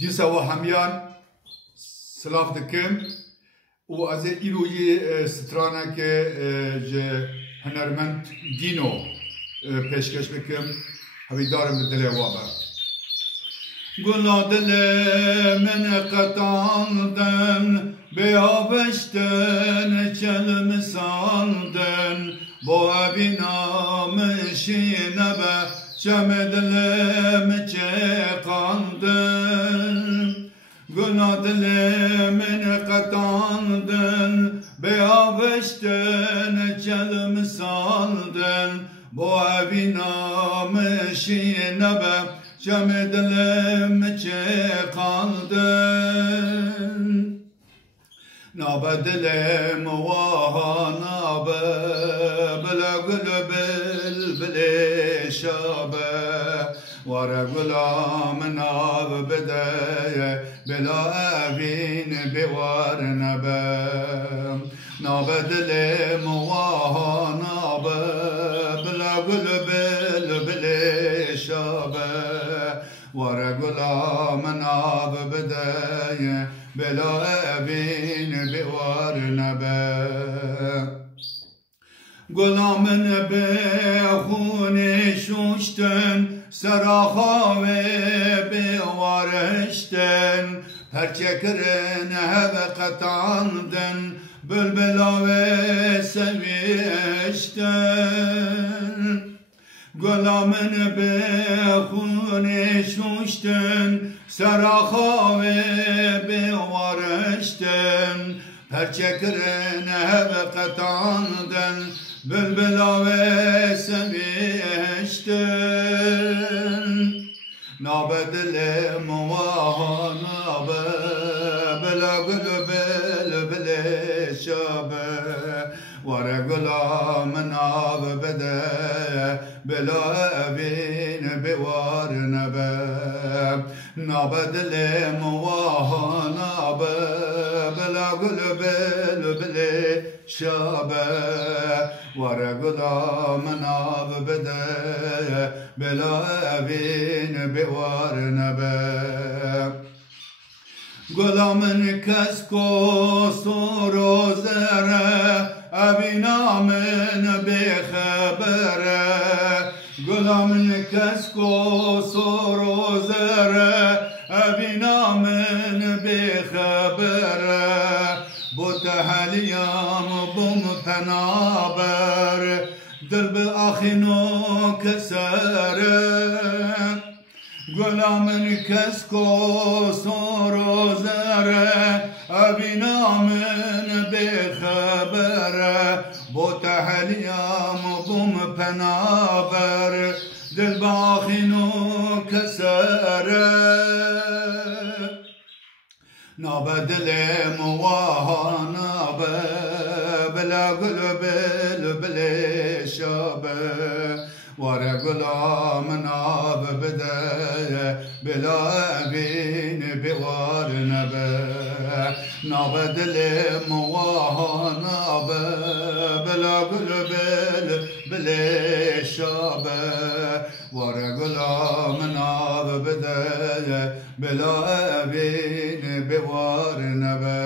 دیسا و همیان سلاف دکم و از ایروی سترانه که هنرمند دینو پیشکش بکم همی دارم به دل وابا گلا دل من قطاندن به آبشتن چلم ساندن با ابینام شینبه چم دلم چقاندن گلا دل من قطاندن به آبشتن چلم ساندن با ابینام شینبه چم دلم چقاندن نابه دلم واها نابه بلا گل بل شابه واره گلام ناب بده بلا اوین بیوار نبه نابه دلم واها نابه بلا گل بل شابه واره گلام ناب بده بلا اوین بیوار نبه گلامن به خون شوشتن سراخاوه بیوارشتن پرچکرن هب قطاندن بلبلاوه سویشتن گلامن به خون شوشتن سراخاوه بیوارشتن پرچکرن هب قطاندن بلبلاوه سویشتن نابه دلم واها نابه بلا گل بل شابه واره گلام ناب بده بلا اوین بیوار نبه نابه دلم واها نابه بلا گل بل شابه واره گلام ناب بده بلا اوین بیوار نبه گلامن کس کو سورو زره اوینامن بخبره گلامن کس کو سورو زره اوینامن بخبره بوت هلیام بوم پنابر دل به آخینو کسره گلامن کس کو سورو زره اوینامن بخبره بوت هلیام بوم پنابر دل به آخینو کسره نابه دلم واها نابه بلا گل بل شابه واره گلام ناب بده بلا اوین بیوار نبه نابه دلم واها نابه بلا گل بل شابه واره گلام ناب بده بلا اوین بیوار نبه